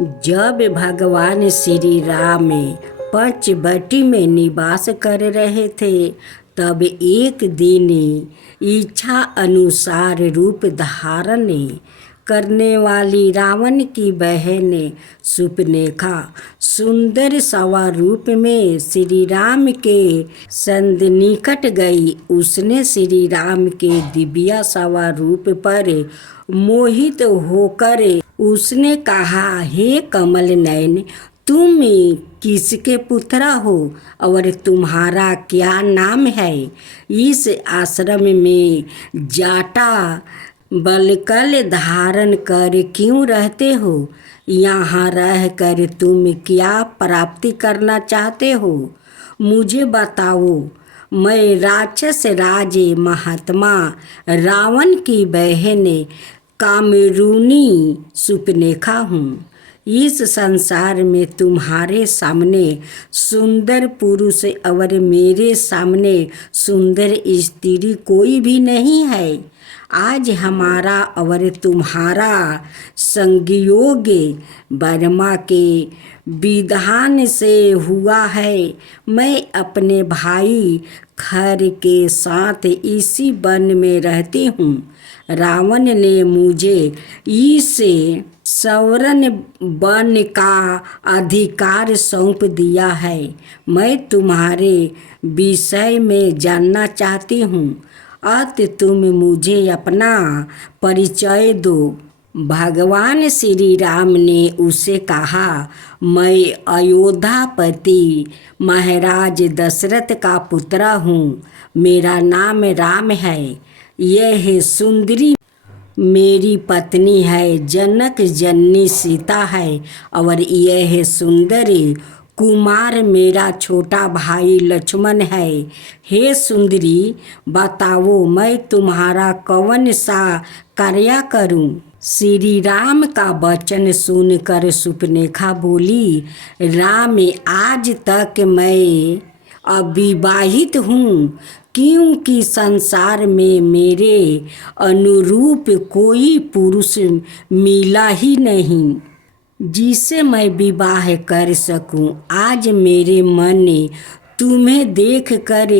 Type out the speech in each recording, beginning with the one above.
जब भगवान श्री राम पंचवटी में निवास कर रहे थे, तब एक दिन इच्छा अनुसार रूप धारण करने वाली रावण की बहन सुपनेखा सुंदर सवा रूप में श्री राम के सन्निकट गई। उसने श्री राम के दिव्य सवा रूप पर मोहित होकर उसने कहा, हे कमल नयन, तुम किसके पुत्र हो और तुम्हारा क्या नाम है? इस आश्रम में जाटा बलकल धारण कर क्यों रहते हो? यहाँ रह कर तुम क्या प्राप्ति करना चाहते हो? मुझे बताओ। मैं राक्षस राज महात्मा रावण की बहन कामरूनी सुपनेखा हूँ। इस संसार में तुम्हारे सामने सुंदर पुरुष और मेरे सामने सुंदर स्त्री कोई भी नहीं है। आज हमारा और तुम्हारा संयोग ब्रह्मा के विधान से हुआ है। मैं अपने भाई खर के साथ इसी वन में रहती हूँ। रावण ने मुझे इस सवर्ण वन का अधिकार सौंप दिया है। मैं तुम्हारे विषय में जानना चाहती हूँ, अतः तुम मुझे अपना परिचय दो। भगवान श्री राम ने उसे कहा, मैं अयोध्यापति महाराज दशरथ का पुत्र हूँ। मेरा नाम राम है। यह सुंदरी मेरी पत्नी है। जनक जननी सीता है और यह सुंदरी कुमार मेरा छोटा भाई लक्ष्मण है। हे सुंदरी, बताओ मैं तुम्हारा कौन सा कार्य करूं? श्री राम का वचन सुनकर सुपनेखा बोली, राम, आज तक मैं अविवाहित हूँ, क्योंकि संसार में मेरे अनुरूप कोई पुरुष मिला ही नहीं जिसे मैं विवाह कर सकूं। आज मेरे मन ने तुम्हें देख कर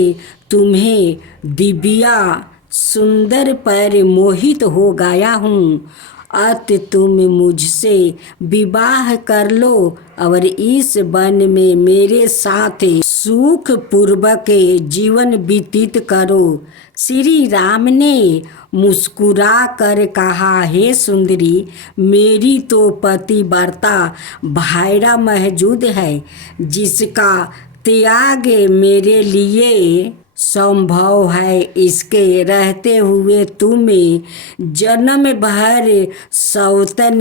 तुम्हें दिव्या सुंदर पर मोहित हो गया हूँ। अतः तुम मुझसे विवाह कर लो और इस वन में मेरे साथ सुख पूर्वक जीवन व्यतीत करो। श्री राम ने मुस्कुरा कर कहा, हे सुंदरी, मेरी तो पतिव्रता भायरा मौजूद है, जिसका त्याग मेरे लिए संभव है। इसके रहते हुए तुम जन्म भर सौतन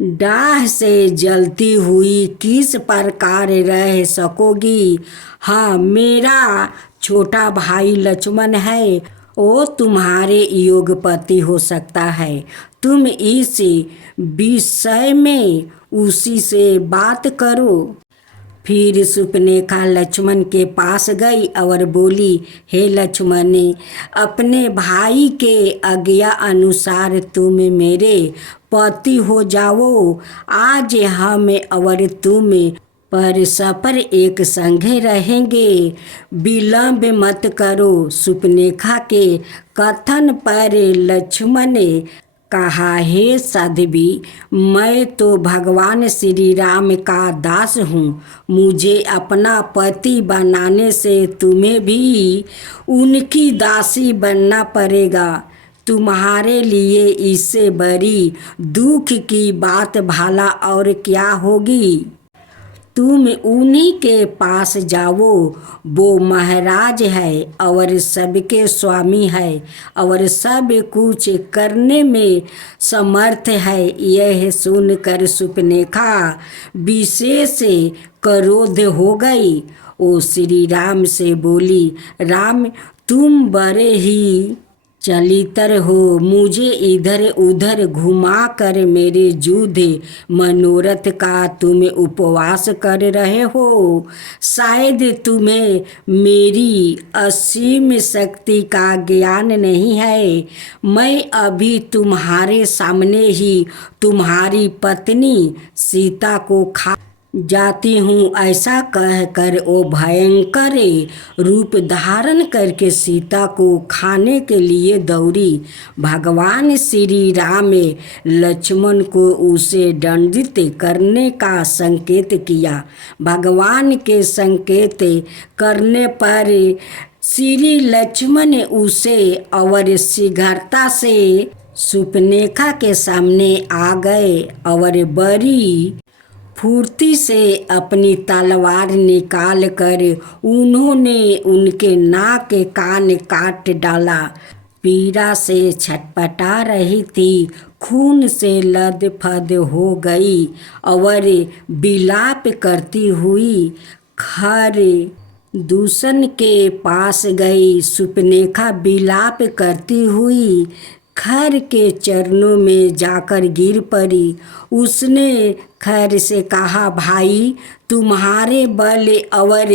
डाह से जलती हुई किस प्रकार रह सकोगी? हाँ, मेरा छोटा भाई लक्ष्मण है, वो तुम्हारे योगपति हो सकता है। तुम इस विषय में उसी से बात करो। फिर सुपनेखा लक्ष्मण के पास गई और बोली, हे लक्ष्मण, अपने भाई के आज्ञा अनुसार तुम मेरे पति हो जाओ। आज हम और तुम परस्पर एक संगे रहेंगे। विलंब मत करो। सुपनेखा के कथन पर लक्ष्मण ने कहा, हे साध्वी, मैं तो भगवान श्री राम का दास हूँ। मुझे अपना पति बनाने से तुम्हें भी उनकी दासी बनना पड़ेगा। तुम्हारे लिए इससे बड़ी दुख की बात भला और क्या होगी? तुम उन्हीं के पास जाओ। वो महाराज है और सबके स्वामी है और सब कुछ करने में समर्थ है। यह सुनकर सुपनेखा विशेष क्रोध हो गई। वो श्री राम से बोली, राम, तुम बड़े ही चलितर हो मुझे इधर उधर घुमा कर मेरे जुधे मनोरथ का तुम उपवास कर रहे हो। शायद तुम्हें मेरी असीम शक्ति का ज्ञान नहीं है। मैं अभी तुम्हारे सामने ही तुम्हारी पत्नी सीता को खा जाती हूँ। ऐसा कहकर वो भयंकर रूप धारण करके सीता को खाने के लिए दौड़ी। भगवान श्री राम लक्ष्मण को उसे दंडित करने का संकेत किया। भगवान के संकेत करने पर श्री लक्ष्मण उसे और शीघ्रता से शूर्पणखा के सामने आ गए और बड़ी फुर्ती से अपनी तलवार निकाल कर उन्होंने उनके नाक के कान काट डाला। पीड़ा से छटपटा रही थी, खून से लथपथ हो गई और विलाप करती हुई खर दूषण के पास गई। शूर्पणखा विलाप करती हुई खर के चरणों में जाकर गिर पड़ी। उसने खर से कहा, भाई तुम्हारे बल और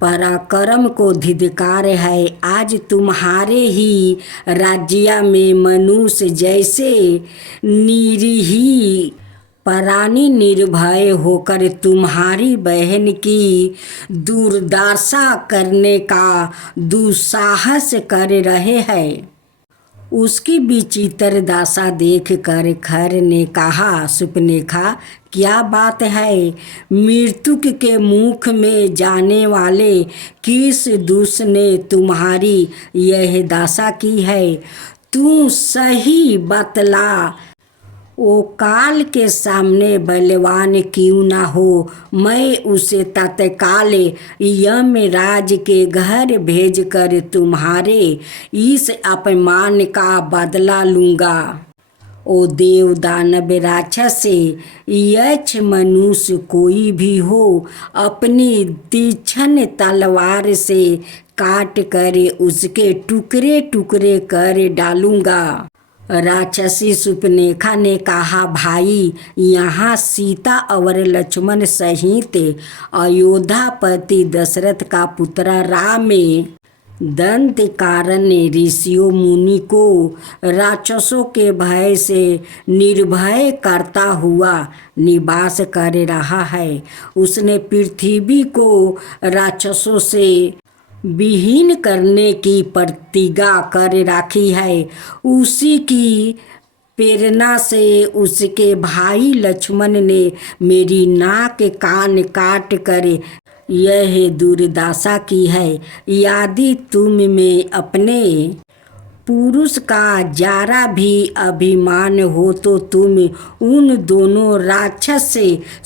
पराक्रम को धिक्कार है। आज तुम्हारे ही राज्य में मनुष्य जैसे निरीह प्राणी निर्भय होकर तुम्हारी बहन की दुर्दशा करने का दुस्साहस कर रहे हैं। उसकी विचित्र दशा देखकर खर ने कहा, शूर्पणखा क्या बात है? मृत्यु के मुख में जाने वाले किस दुष्ट ने तुम्हारी यह दशा की है? तू सही बतला, वो काल के सामने बलवान क्यों ना हो? मैं उसे तत्काल यमराज के घर भेजकर तुम्हारे इस अपमान का बदला लूँगा। ओ देव दानव राक्षस यक्ष मनुष्य कोई भी हो, अपनी तीक्ष्ण तलवार से काट कर उसके टुकड़े टुकड़े कर डालूँगा। राक्षसी शूर्पणखा ने कहा, भाई यहाँ सीता और लक्ष्मण सहित अयोध्यापति दशरथ का पुत्र राम दंत कारण ऋषियों मुनि को राक्षसों के भय से निर्भय करता हुआ निवास कर रहा है। उसने पृथ्वी को राक्षसों से विहीन करने की प्रतिज्ञा कर रखी है। उसी की प्रेरणा से उसके भाई लक्ष्मण ने मेरी नाक कान काट कर यह दुर्दशा की है। यदि तुम में अपने पुरुष का जरा भी अभिमान हो तो तुम उन दोनों राक्षस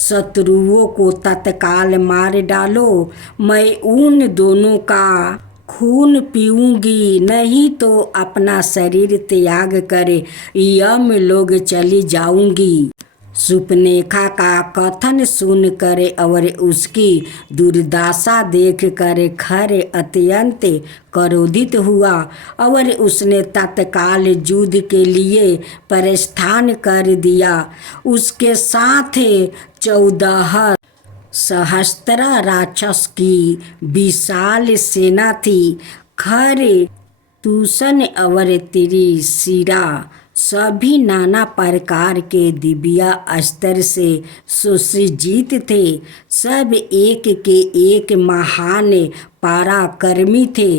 शत्रुओं को तत्काल मार डालो। मैं उन दोनों का खून पीऊंगी, नहीं तो अपना शरीर त्याग कर यमलोक चली जाऊंगी। शूर्पणखा का कथन सुनकर और उसकी दुर्दशा देखकर खर अत्यंत क्रोधित हुआ और उसने तत्काल युद्ध के लिए प्रस्थान कर दिया। उसके साथ 14 सहस्त्र राक्षस की विशाल सेना थी। खर दूषण और त्रिशिरा सभी नाना प्रकार के दिव्य अस्त्र से सुसज्जित थे। सब एक के एक महान पराक्रमी थे।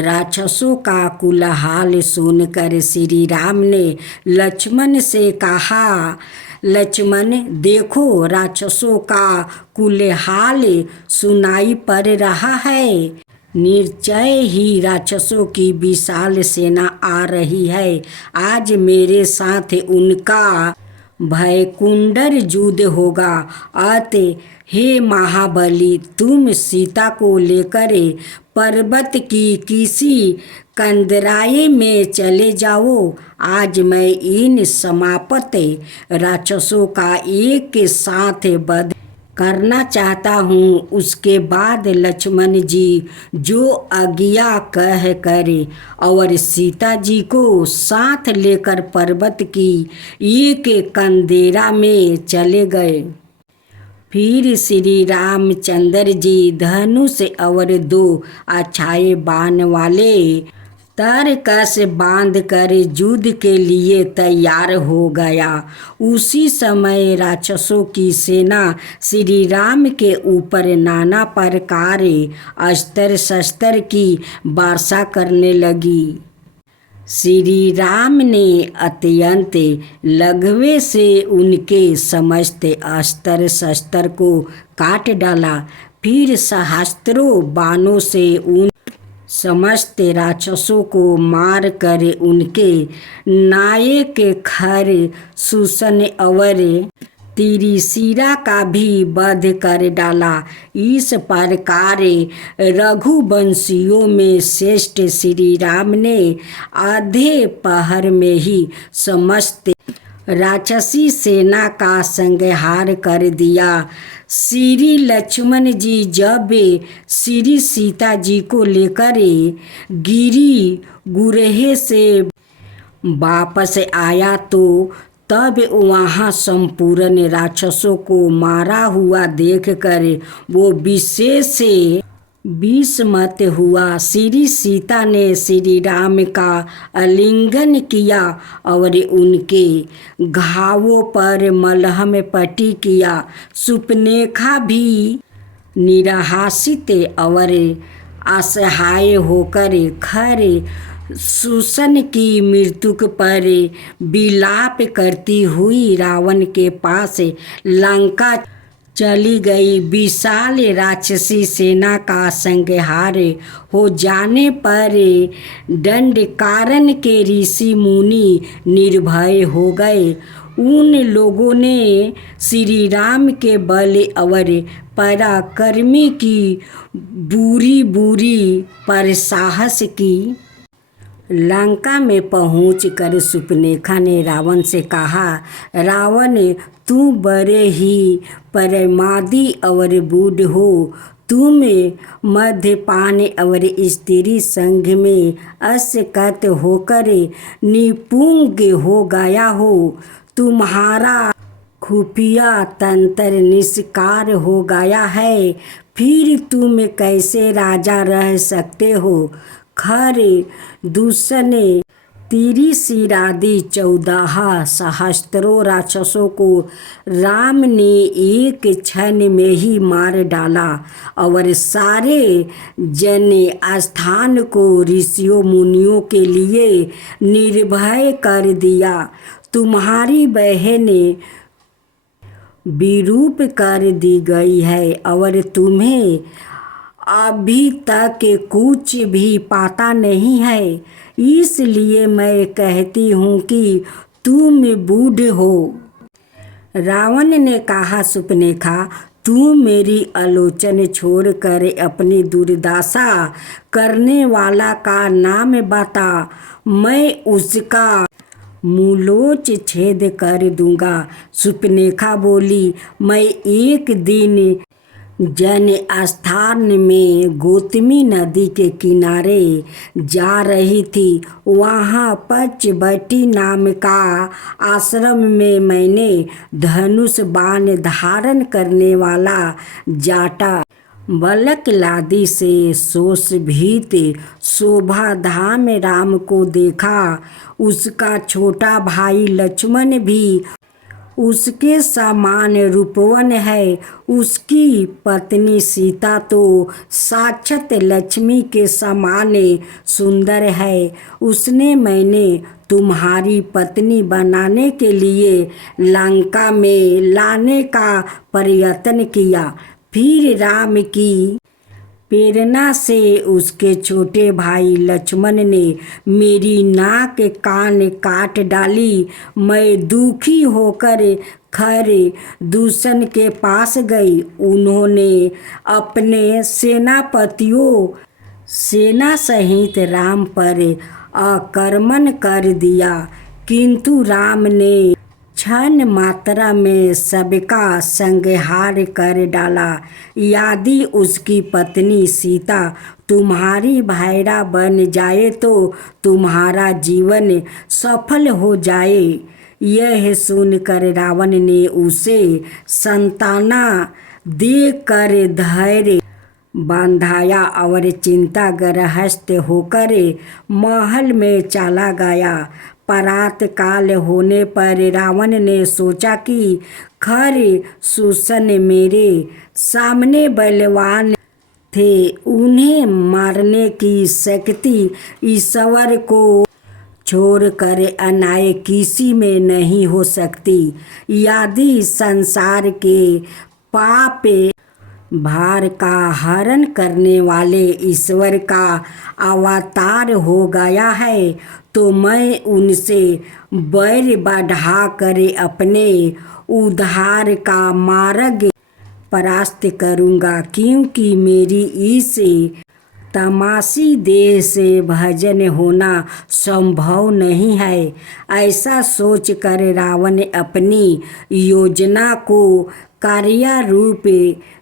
राक्षसों का कुलाहल सुनकर श्री राम ने लक्ष्मण से कहा, लक्ष्मण देखो राक्षसों का कुलाहल सुनाई पड़ रहा है। निश्चय ही राक्षसों की विशाल सेना आ रही है। आज मेरे साथ उनका भयंकर युद्ध होगा। अतः हे महाबली, तुम सीता को लेकर पर्वत की किसी कंदराए में चले जाओ। आज मैं इन समाप्त राक्षसों का एक के साथ वध करना चाहता हूँ। उसके बाद लक्ष्मण जी जो आज्ञा कह करे और सीता जी को साथ लेकर पर्वत की एक कंदेरा में चले गए। फिर श्री रामचंद्र जी धनुष और 2 अछाए बाण वाले तरकस बांध कर युद्ध के लिए तैयार हो गया। उसी समय राक्षसों की सेना श्री राम के ऊपर नाना प्रकार अस्त्र शस्त्र की वर्षा करने लगी। श्री राम ने अत्यंत लघवे से उनके समस्त अस्त्र शस्त्र को काट डाला। फिर सहस्त्रों बाणों से उन समस्त राक्षसों को मार कर उनके नायक खर सुसन और त्रिशिरा का भी वध कर डाला। इस प्रकार रघुवंशियों में श्रेष्ठ श्री राम ने आधे पहर में ही समस्त राक्षसी सेना का संहार कर दिया। श्री लक्ष्मण जी जब श्री सीता जी को लेकर गिरी गुरेह से वापस आया तो तब वहाँ संपूर्ण राक्षसों को मारा हुआ देखकर वो विशेष विस्मित हुआ। श्री सीता ने श्री राम का आलिंगन किया और उनके घावों पर मलहम पट्टी किया। सुपनेखा भी निराशित और असहाय होकर खर सुसन की मृत्यु पर विलाप करती हुई रावण के पास लंका चली गई। विशाल राक्षसी सेना का संहार हो जाने पर दंडकारण्य के ऋषि मुनि निर्भय हो गए। उन लोगों ने श्री राम के बल और पराक्रमी की बुरी बुरी परसाहस की। लंका में पहुंचकर सुपनेखा ने रावण से कहा, रावण तू बड़े ही परमादी और बूढ़ हो। तुम मद्यपान और स्त्री संघ में असक्त होकर निपुंग हो गया हो। तुम्हारा खुफिया तंत्र निष्कार हो गया है। फिर तुम कैसे राजा रह सकते हो। खर दूषण त्रिशिरादि 14 सहस्त्रों राक्षसों को राम ने एक क्षण में ही मार डाला और सारे जन स्थान को ऋषियों मुनियों के लिए निर्भय कर दिया। तुम्हारी बहन विरूप कर दी गई है और तुम्हें अभी तक कुछ भी पता नहीं है। इसलिए मैं कहती हूँ कि तुम बूढ़ हो। रावण ने कहा, सुपनेखा तू मेरी आलोचना छोड़कर अपनी दुर्दशा करने वाला का नाम बता। मैं उसका मूलोच छेद कर दूंगा। सुपनेखा बोली, मैं एक दिन जन स्थान में गौतमी नदी के किनारे जा रही थी। वहाँ पंचवटी नाम का आश्रम में मैंने धनुष बाण धारण करने वाला जाटा बलक लादी से शोषभीत शोभाधाम राम को देखा। उसका छोटा भाई लक्ष्मण भी उसके समान रूपवान है। उसकी पत्नी सीता तो साक्षात लक्ष्मी के समान सुंदर है। उसने मैंने तुम्हारी पत्नी बनाने के लिए लंका में लाने का प्रयत्न किया। फिर राम की प्रेरणा से उसके छोटे भाई लक्ष्मण ने मेरी नाक कान काट डाली। मैं दुखी होकर खर दूषण के पास गई। उन्होंने अपने सेनापतियों सेना सहित राम पर आक्रमण कर दिया, किंतु राम ने क्षण मात्रा में सबका संहार कर डाला। यदि उसकी पत्नी सीता तुम्हारी भायरा बन जाए तो तुम्हारा जीवन सफल हो जाए। यह सुनकर रावण ने उसे सांत्वना देकर धैर्य बांधाया और चिंताग्रस्त होकर महल में चला गया। प्रातः काल होने पर रावण ने सोचा कि खर सुसन मेरे सामने बलवान थे, उन्हें मारने की शक्ति ईश्वर को छोड़कर अन्य किसी में नहीं हो सकती। यदि संसार के पाप भार का हरण करने वाले ईश्वर का अवतार हो गया है तो मैं उनसे बैर बढ़ाकर अपने उद्धार का मार्ग परास्त करूँगा, क्योंकि मेरी इस तमाशी देह से भजन होना संभव नहीं है। ऐसा सोचकर रावण अपनी योजना को कार्यारूप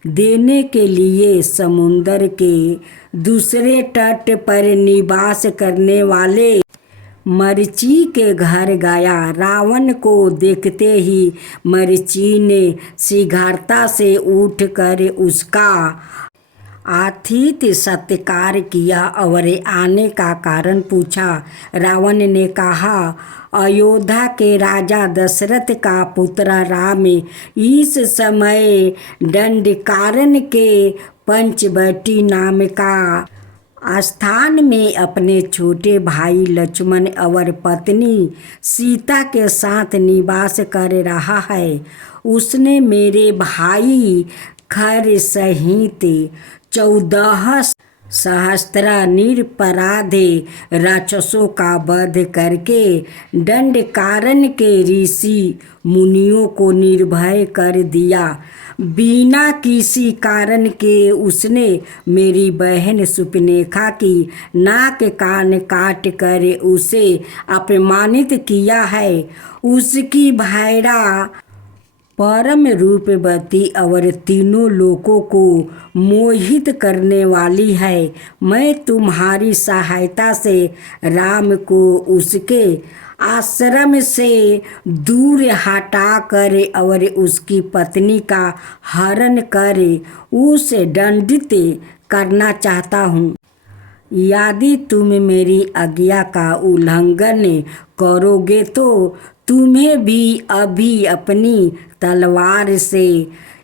देने के लिए समुद्र के दूसरे तट पर निवास करने वाले मरीचि के घर गया। रावण को देखते ही मरीचि ने शीघ्रता से उठकर उसका आतिथ्य सत्कार किया और आने का कारण पूछा। रावण ने कहा, अयोध्या के राजा दशरथ का पुत्र राम इस समय दंडकारण्य के पंचवटी नाम का स्थान में अपने छोटे भाई लक्ष्मण और पत्नी सीता के साथ निवास कर रहा है। उसने मेरे भाई खर सहित 14 सहस्त्र निरपराध राक्षसों का वध करके दंडकारण्य के ऋषि मुनियों को निर्भय कर दिया। बिना किसी कारण के उसने मेरी बहन सुपनेखा की नाक कान काट कर उसे अपमानित किया है। उसकी भायरा परम रूपवती और तीनों लोकों को मोहित करने वाली है। मैं तुम्हारी सहायता से राम को उसके आश्रम से दूर हटाकर और उसकी पत्नी का हरण कर उसे दंडित करना चाहता हूँ। यदि तुम मेरी आज्ञा का उल्लंघन करोगे तो तुम्हें भी अभी अपनी तलवार से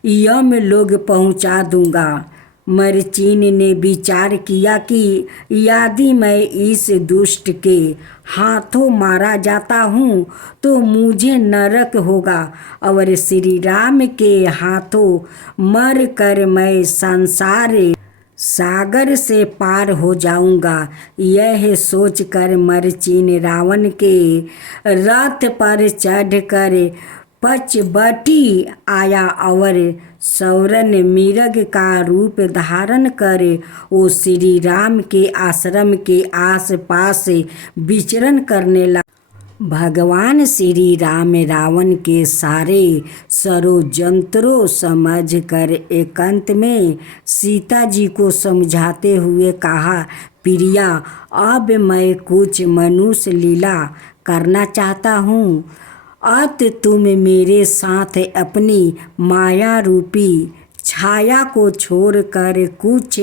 यमलोक पहुंचा दूंगा। मरीचि ने विचार किया कि यदि मैं इस दुष्ट के हाथों मारा जाता हूँ तो मुझे नरक होगा और श्री राम के हाथों मर कर मैं संसार सागर से पार हो जाऊंगा। यह सोचकर मरीचि ने रावण के रथ पर चढ़कर पंचवटी आया और सौरन मृग का रूप धारण कर वो श्री राम के आश्रम के आसपास विचरण करने लगा। भगवान श्री राम रावण के सारे षड्यंत्रों समझ कर एकांत में सीता जी को समझाते हुए कहा, प्रिया, अब मैं कुछ मनुष्य लीला करना चाहता हूँ। अत तुम मेरे साथ अपनी माया रूपी छाया को छोड़कर कुछ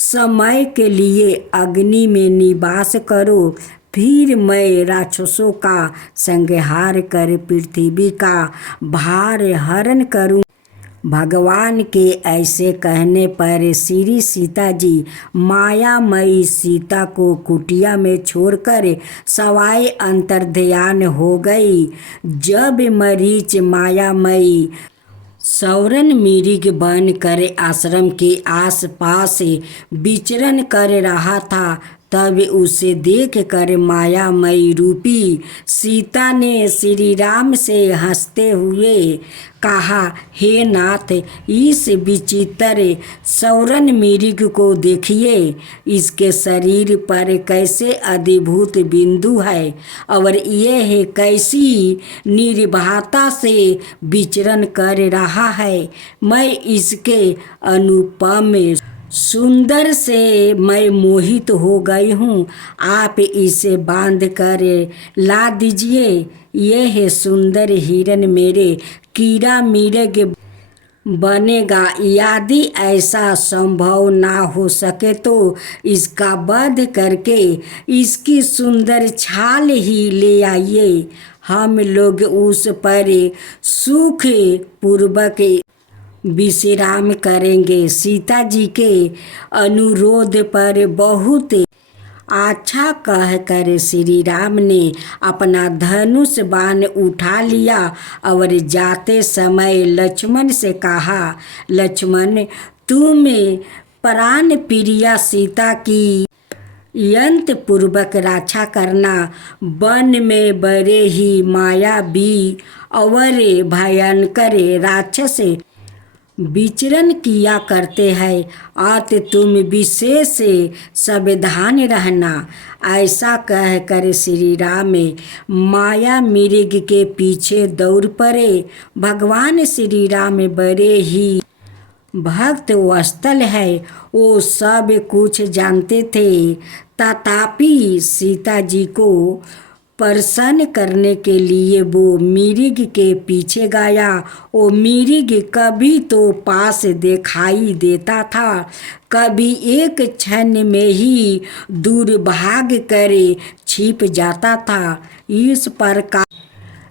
समय के लिए अग्नि में निवास करो। फिर मैं राक्षसों का संहार कर पृथ्वी का भार हरण करूं। भगवान के ऐसे कहने पर श्री सीता जी मायामयी सीता को कुटिया में छोड़कर सवाई अंतर्ध्यान हो गई। जब मरीच मायामयी सौरन मृग बन कर आश्रम के आसपास विचरण कर रहा था, तब उसे देख कर मायामयी रूपी सीता ने श्री राम से हंसते हुए कहा, हे नाथ, इस विचित्र सौरन मृग को देखिए। इसके शरीर पर कैसे अद्भुत बिंदु है और यह कैसी निर्भयता से विचरण कर रहा है। मैं इसके अनुपम सुंदर से मैं मोहित हो गई हूँ। आप इसे बांध कर ला दीजिए। यह सुंदर हिरन मेरे कीड़ा मृग बनेगा। यदि ऐसा संभव ना हो सके तो इसका वध करके इसकी सुंदर छाल ही ले आइए। हम लोग उस पर सुख पूर्वक विश्राम करेंगे। सीता जी के अनुरोध पर बहुत अच्छा कहकर श्री राम ने अपना धनुष बाण उठा लिया और जाते समय लक्ष्मण से कहा, लक्ष्मण, तुम प्राण प्रिया सीता की यंत्र पूर्वक रक्षा करना। वन में बड़े ही मायावी और भयंकर राक्षस विचरण किया करते हैं, अत तुम विशेष सावधान रहना। ऐसा कहकर श्री राम माया मृग के पीछे दौड़ पड़े। भगवान श्री राम बड़े ही भक्त वत्सल है, वो सब कुछ जानते थे। तथापि सीता जी को प्रसन्न करने के लिए वो मृग के पीछे गया। वो मृग कभी तो पास दिखाई देता था, कभी एक क्षण में ही दूर भाग कर छिप जाता था। इस प्रकार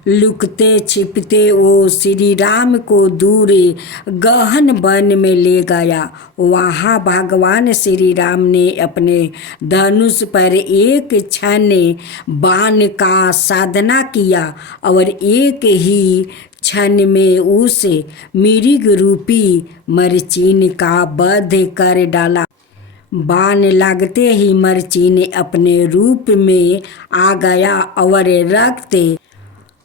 लुकते छिपते वो श्री राम को दूर गहन वन में ले गया। वहाँ भगवान श्री राम ने अपने धनुष पर एक क्षण बाण का साधना किया और एक ही क्षण में उस मृग रूपी मरचीन का वध कर डाला। बाण लगते ही मरचीन अपने रूप में आ गया और रक्त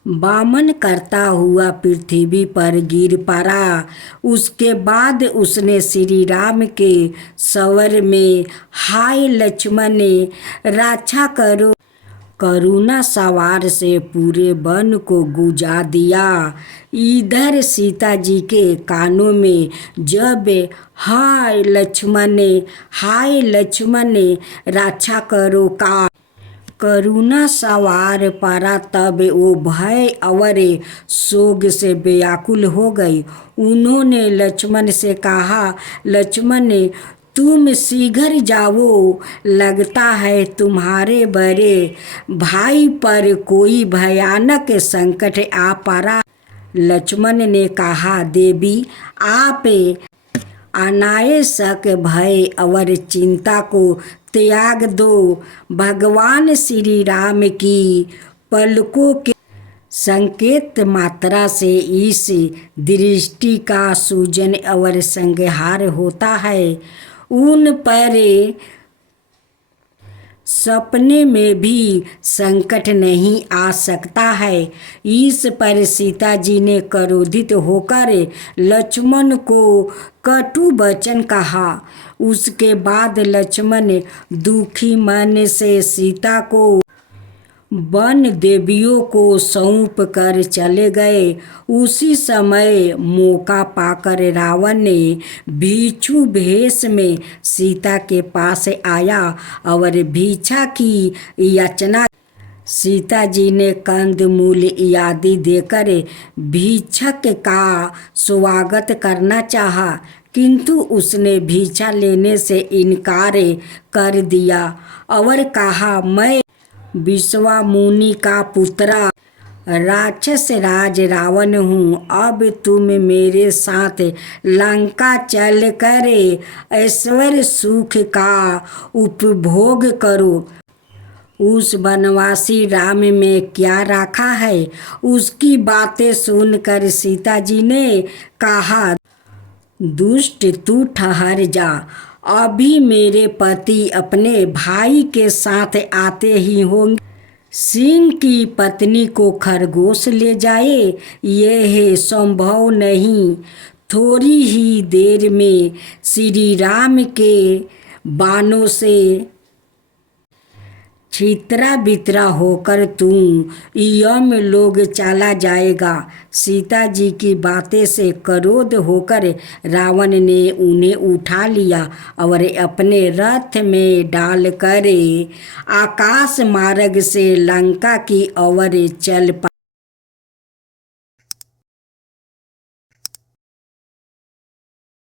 वामन करता हुआ पृथ्वी पर गिर पड़ा। उसके बाद उसने श्री राम के स्वर में, हाय लक्ष्मण, रक्षा करो, करुणा सवार से पूरे वन को गुजा दिया। इधर सीता जी के कानों में जब हाय लक्ष्मण, हाय लक्ष्मण, रक्षा करो का करुणा सवार पड़ा, तब वो भय और शोक से व्याकुल हो गई। उन्होंने लक्ष्मण से कहा, लक्ष्मण, तुम शीघ्र जाओ, लगता है तुम्हारे बड़े भाई पर कोई भयानक संकट आ पड़ा। लक्ष्मण ने कहा, देवी, आप अनायासक भय और चिंता को त्याग दो। भगवान श्री राम की पलकों के संकेत मात्रा से इस दृष्टि का सूजन और संहार होता है। उन पर सपने में भी संकट नहीं आ सकता है। इस पर सीता जी ने क्रोधित होकर लक्ष्मण को कटु वचन कहा। उसके बाद लक्ष्मण दुखी मन से सीता को वन देवियों को सौंप कर चले गए। उसी समय मौका पाकर रावण ने भिक्षु भेष में सीता के पास आया और भिक्षा की याचना। सीता जी ने कंदमूल आदि देकर भिक्षक का स्वागत करना चाहा, किंतु उसने भिक्षा लेने से इनकार कर दिया और कहा, मैं विश्वा मुनि का पुत्र राक्षस राज रावण हूँ। अब तुम मेरे साथ लंका चल कर ऐश्वर्य सुख का उपभोग करो। उस वनवासी राम में क्या रखा है। उसकी बातें सुनकर सीता जी ने कहा, दुष्ट, तू ठहर जा। अभी मेरे पति अपने भाई के साथ आते ही होंगे। सिंह की पत्नी को खरगोश ले जाए, यह संभव नहीं। थोड़ी ही देर में श्री राम के बाणों से छितरा बितरा होकर तू यम लोग चला जाएगा। सीता जी की बातें से क्रोध होकर रावण ने उन्हें उठा लिया और अपने रथ में डालकर आकाश मार्ग से लंका की ओर चल पड़ा।